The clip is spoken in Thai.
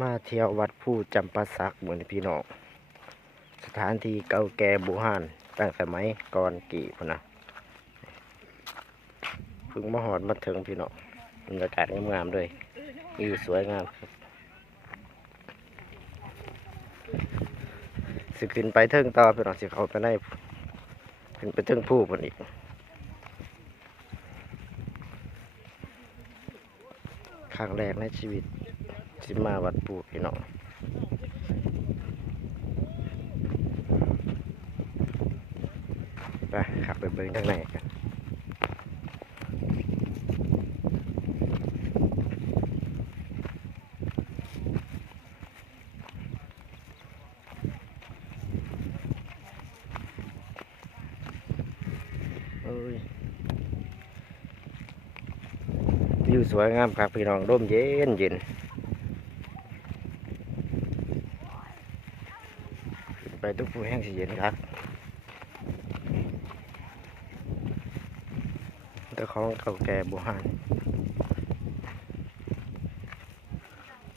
มาเที่ยววัดผู้จำปาสักเหมือนพี่น้องสถานที่เก่าแก่โบราณตั้งสมัยก่อนกี่พุ่นนะเพิ่งมาหอดมาถึงพี่น้องบรรยากาศงามๆเลยวิวสวยงามครับสิขึ้นไปเทิงต่อพี่น้องสิเขาไปได้ขึ้นไปเทิงผู้พุ่นอีกครั้งแรกในชีวิตสิมาวัดปู่พี่น้องไปขับไปเบิ่งทางไหนกันเอ้ยวิวสวยงามครับพี่น้องร่มเย็นเย็นขึ้นไปทุกผู้แห่งสิเย็นครับแต่ของเก่าแก่โบราณ